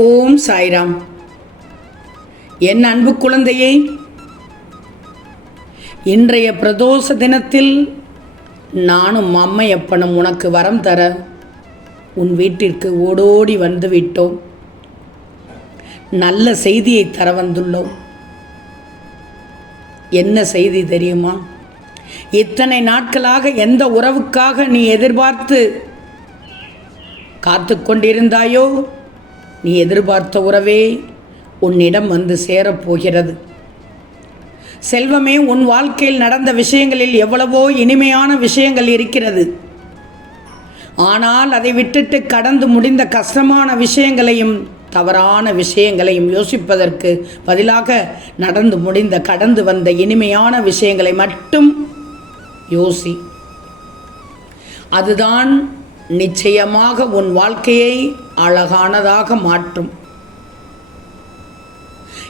ஓம் சாய்ராம். என் அன்பு குழந்தையே இன்றைய பிரதோஷ தினத்தில் நானும் அம்மையப்பனும் உனக்கு வரம் தர உன் வீட்டிற்கு ஓடோடி வந்து விட்டோம் நல்ல செய்தியை தர வந்துள்ளோம். என்ன செய்தி தெரியுமா? இத்தனை நாட்களாக எந்த உறவுக்காக நீ எதிர்பார்த்து காத்து கொண்டிருந்தாயோ? நீ எதிர்பார்த்த உறவே உன்னிடம் வந்து சேரப்போகிறது. செல்வமே உன் வாழ்க்கையில் நடந்த விஷயங்களில் எவ்வளவோ இனிமையான விஷயங்கள் இருக்கிறது. ஆனால் அதை விட்டுட்டு கடந்து முடிந்த கஷ்டமான விஷயங்களையும் தவறான விஷயங்களையும் யோசிப்பதற்கு பதிலாக நடந்து முடிந்த கடந்து வந்த இனிமையான விஷயங்களை மட்டும் யோசி. அதுதான் நிச்சயமாக உன் வாழ்க்கையை அழகானதாக மாற்றும்.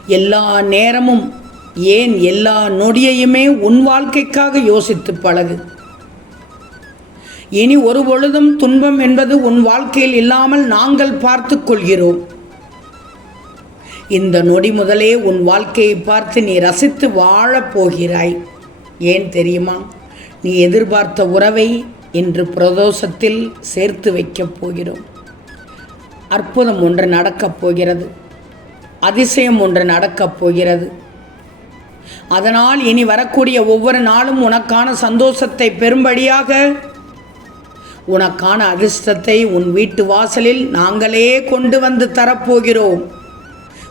எல்லா நேரமும் ஏன் எல்லா நொடியையுமே உன் வாழ்க்கைக்காக யோசித்து பழகு. இனி ஒரு பொழுதும் துன்பம் என்பது உன் வாழ்க்கையில் இல்லாமல் நாங்கள் பார்த்து கொள்கிறோம். இந்த நொடி முதலே உன் வாழ்க்கையை பார்த்து நீ ரசித்து வாழப் போகிறாய். ஏன் தெரியுமா? நீ எதிர்பார்த்த உறவை இன்று பிரதோஷத்தில் சேர்த்து வைக்கப் போகிறோம். அற்புதம் ஒன்று நடக்கப் போகிறது. அதிசயம் ஒன்று நடக்கப் போகிறது. அதனால் இனி வரக்கூடிய ஒவ்வொரு நாளும் உனக்கான சந்தோஷத்தை பெரும்படியாக உனக்கான அதிர்ஷ்டத்தை உன் வீட்டு வாசலில் நாங்களே கொண்டு வந்து தரப்போகிறோம்.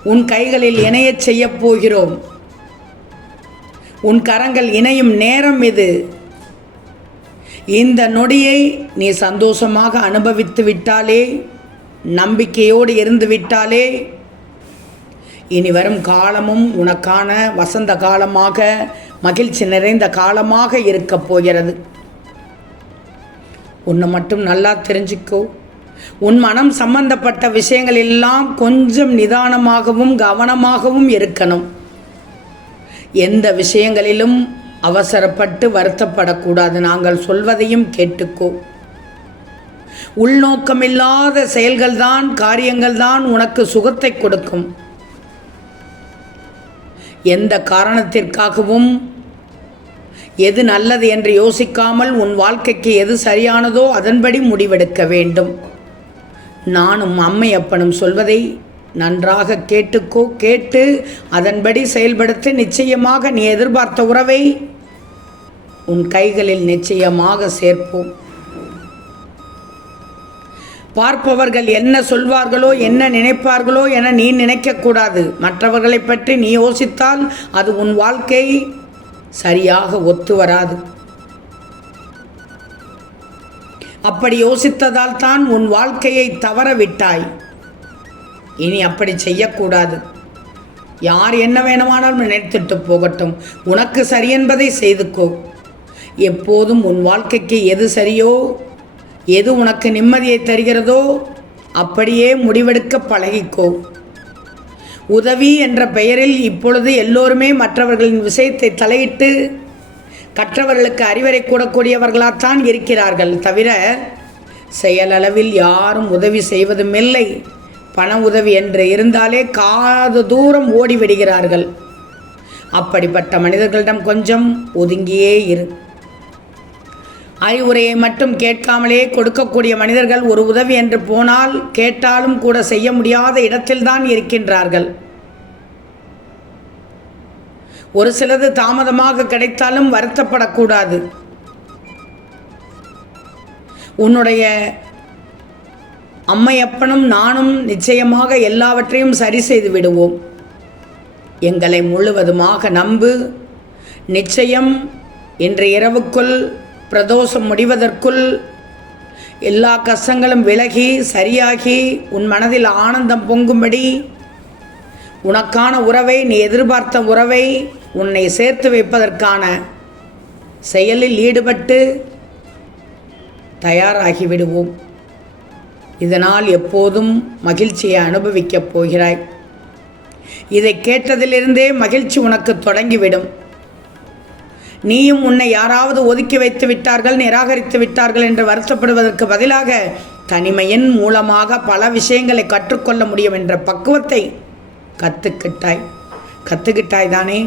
உன் கைகளில் இணையச் செய்யப் போகிறோம். உன் கரங்கள் இணையும் நேரம் இது. இந்த நொடியை நீ சந்தோஷமாக அனுபவித்து விட்டாலே நம்பிக்கையோடு இருந்து விட்டாலே இனி வரும் காலமும் உனக்கான வசந்த காலமாக மகிழ்ச்சி நிறைந்த காலமாக இருக்கப் போகிறது. உன்னை மட்டும் நல்லா தெரிஞ்சுக்கோ. உன் மனம் சம்பந்தப்பட்ட விஷயங்கள் எல்லாம் கொஞ்சம் நிதானமாகவும் கவனமாகவும் இருக்கணும். எந்த விஷயங்களிலும் அவசரப்பட்டு வருத்தப்படக்கூடாது. நாங்கள் சொல்வதையும் கேட்டுக்கோ. உள்நோக்கமில்லாத செயல்கள்தான் காரியங்கள்தான் உனக்கு சுகத்தை கொடுக்கும். எந்த காரணத்திற்காகவும் எது நல்லது என்று யோசிக்காமல் உன் வாழ்க்கைக்கு எது சரியானதோ அதன்படி முடிவெடுக்க வேண்டும். நானும் அம்மையப்பனும் சொல்வதை நன்றாக கேட்டுக்கோ கேட்டு அதன்படி செயல்படுத்தி நிச்சயமாக நீ எதிர்பார்த்த உறவை உன் கைகளில் நிச்சயமாக சேர்ப்போம். பார்ப்பவர்கள் என்ன சொல்வார்களோ என்ன நினைப்பார்களோ என நீ நினைக்கக்கூடாது. மற்றவர்களை பற்றி நீ யோசித்தால் அது உன் வாழ்க்கை சரியாக ஒத்து வராது. அப்படி யோசித்ததால் தான் உன் வாழ்க்கையை தவற விட்டாய். இனி அப்படி செய்யக்கூடாது. யார் என்ன வேணுமானாலும் நினைத்துட்டு போகட்டும். உனக்கு சரி என்பதை செய்துக்கோ. எப்போதும் உன் வாழ்க்கைக்கு எது சரியோ எது உனக்கு நிம்மதியை தருகிறதோ அப்படியே முடிவெடுக்க பழகிக்கோ. உதவி என்ற பெயரில் இப்பொழுது எல்லோருமே மற்றவர்களின் விஷயத்தை தலையிட்டு கற்றவர்களுக்கு அறிவுரை கூடக்கூடியவர்களாகத்தான் இருக்கிறார்கள் தவிர செயலளவில் யாரும் உதவி செய்வதும் இல்லை பண உதவி என்று இருந்தாலே காது தூரம் ஓடிவிடுகிறார்கள். அப்படிப்பட்ட மனிதர்களிடம் கொஞ்சம் ஒதுங்கியே இரு. அறிவுரையை மட்டும் கேட்காமலே கொடுக்கக்கூடிய மனிதர்கள் ஒரு உதவி என்று போனால் கேட்டாலும் கூட செய்ய முடியாத இடத்தில்தான் இருக்கின்றார்கள். ஒரு சிலது தாமதமாக கிடைத்தாலும் வருத்தப்படக்கூடாது. உன்னுடைய அம்மையப்பனும் நானும் நிச்சயமாக எல்லாவற்றையும் சரி செய்து விடுவோம். எங்களை முழுவதுமாக நம்பு நிச்சயம் இன்று இரவுக்குள் பிரதோஷம் முடிவதற்குள் எல்லா கஷ்டங்களும் விலகி சரியாகி உன் மனதில் ஆனந்தம் பொங்கும்படி உனக்கான உறவை நீ எதிர்பார்த்த உறவை உன்னை சேர்த்து வைப்பதற்கான செயலில் ஈடுபட்டு தயாராகி விடுவோம். இதனால் எப்போதும் மகிழ்ச்சியை அனுபவிக்கப் போகிறாய். இதை கேட்டதிலிருந்தே மகிழ்ச்சி உனக்கு தொடங்கிவிடும். நீயும் உன்னை யாராவது ஒதுக்கி வைத்து விட்டார்கள் நிராகரித்து விட்டார்கள் என்று வருத்தப்படுவதற்கு பதிலாக தனிமையின் மூலமாக பல விஷயங்களை கற்றுக்கொள்ள முடியும் என்ற பக்குவத்தை கற்றுக்கிட்டாய் கற்றுக்கிட்டாய் தானே?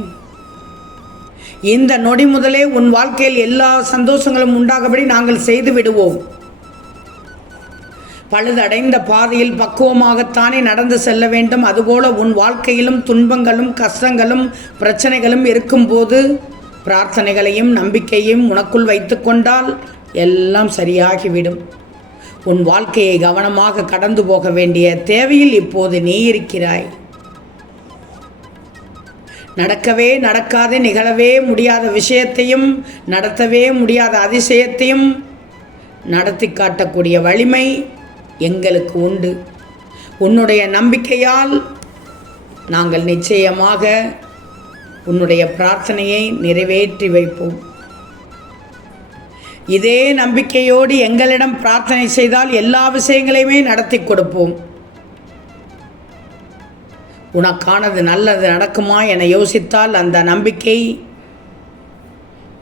இந்த நொடி முதலே உன் வாழ்க்கையில் எல்லா சந்தோஷங்களும் உண்டாகபடி நாங்கள் செய்து விடுவோம். பழுதடைந்த பாதையில் பக்குவமாகத்தானே நடந்து செல்ல வேண்டும். அதுபோல உன் வாழ்க்கையிலும் துன்பங்களும் கஷ்டங்களும் பிரச்சனைகளும் இருக்கும்போது பிரார்த்தனைகளையும் நம்பிக்கையும் உனக்குள் வைத்துக்கொண்டால் எல்லாம் சரியாகிவிடும். உன் வாழ்க்கையை கவனமாக கடந்து போக வேண்டிய தேவையில் இப்போது நீ இருக்கிறாய். நடக்கவே நடக்காது நிகழவே முடியாத விஷயத்தையும் நடத்தவே முடியாத அதிசயத்தையும் நடத்தி காட்டக்கூடிய வலிமை எங்களுக்கு உண்டு. உன்னுடைய நம்பிக்கையால் நாங்கள் நிச்சயமாக உன்னுடைய பிரார்த்தனையை நிறைவேற்றி வைப்போம். இதே நம்பிக்கையோடு எங்களிடம் பிரார்த்தனை செய்தால் எல்லா விஷயங்களையுமே நடத்தி கொடுப்போம். உனக்கானது நல்லது நடக்குமா என யோசித்தால் அந்த நம்பிக்கை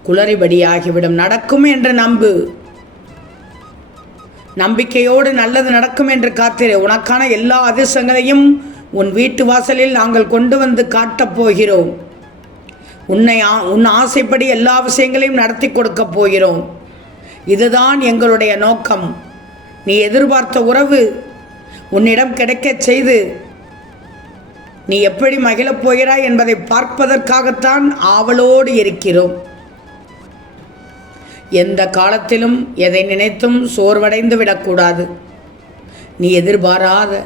குளறிபடியாகிவிடும். நடக்கும் என்று நம்பு. நம்பிக்கையோடு நல்லது நடக்கும் என்று காத்திரு. உனக்கான எல்லா அதிர்ஷ்டங்களையும் உன் வீட்டு வாசலில் நாங்கள் கொண்டு வந்து காட்டப் போகிறோம். உன்னை ஆ- உன் ஆசைப்படி எல்லா விஷயங்களையும் நடத்தி கொடுக்கப் போகிறோம். இதுதான் எங்களுடைய நோக்கம். நீ எதிர்பார்த்த உறவு உன்னிடம் கிடைக்கச் செய்து நீ எப்படி மகிழப் போகிறாய் என்பதை பார்ப்பதற்காகத்தான் ஆவலோடு இருக்கிறோம். எந்த காலத்திலும் எதை நினைத்தும் சோர்வடைந்து விடக்கூடாது. நீ எதிர்பாராத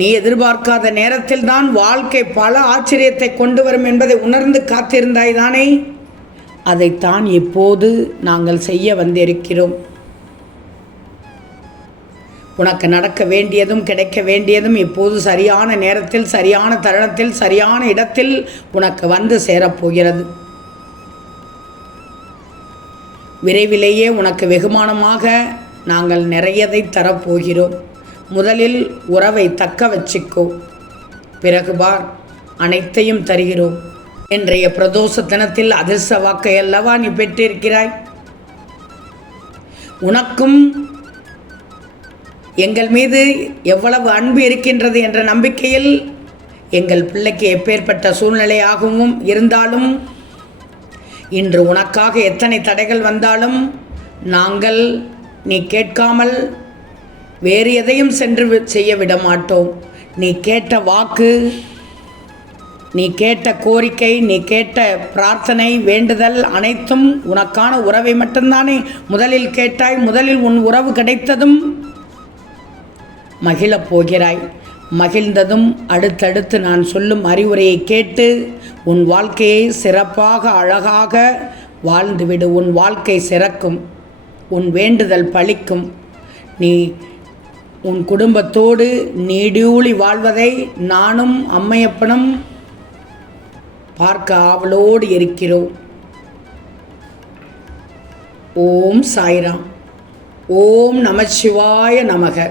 நீ எதிர்பார்க்காத நேரத்தில் தான் வாழ்க்கை பல ஆச்சரியத்தை கொண்டு வரும் என்பதை உணர்ந்து காத்திருந்தாய் தானே? அதைத்தான் இப்போது நாங்கள் செய்ய வந்திருக்கிறோம். உனக்கு நடக்க வேண்டியதும் கிடைக்க வேண்டியதும் இப்போது சரியான நேரத்தில் சரியான தருணத்தில் சரியான இடத்தில் உனக்கு வந்து சேரப்போகிறது. விரைவிலேயே உனக்கு வெகுமானமாக நாங்கள் நிறையதை தரப்போகிறோம். முதலில் உறவை தக்க வச்சுக்கோ. பிறகு பார் அனைத்தையும் தருகிறோம். இன்றைய பிரதோஷ தினத்தில் அதிர்ஷ்ட வாக்கை அல்லவா நீ பெற்றிருக்கிறாய்? உனக்கும் எங்கள் மீது எவ்வளவு அன்பு இருக்கின்றது என்ற நம்பிக்கையில் எங்கள் பிள்ளைக்கு எப்பேற்பட்ட சூழ்நிலையாகவும் இருந்தாலும் இன்று உனக்காக எத்தனை தடைகள் வந்தாலும் நாங்கள் நீ கேட்காமல் வேறு எதையும் சென்று வி- செய்ய விட மாட்டோம். நீ கேட்ட வாக்கு நீ கேட்ட கோரிக்கை நீ கேட்ட பிரார்த்தனை வேண்டுதல் அனைத்தும் உனக்கான உறவை மட்டும்தானே முதலில் கேட்டாய் முதலில் உன் உறவு கிடைத்ததும் மகிழப் போகிறாய். மகிழ்ந்ததும் அடுத்தடுத்து நான் சொல்லும் அறிவுரையை கேட்டு உன் வாழ்க்கையை சிறப்பாக அழகாக வாழ்ந்துவிடு. உன் வாழ்க்கை சிறக்கும். உன் வேண்டுதல் பழிக்கும். நீ உன் குடும்பத்தோடு நீடியூழி வாழ்வதை நானும் அம்மையப்பனும் பார்க்க ஆவலோடு இருக்கிறோம். ஓம் சாய்ராம். ஓம் நமச்சிவாய நமக.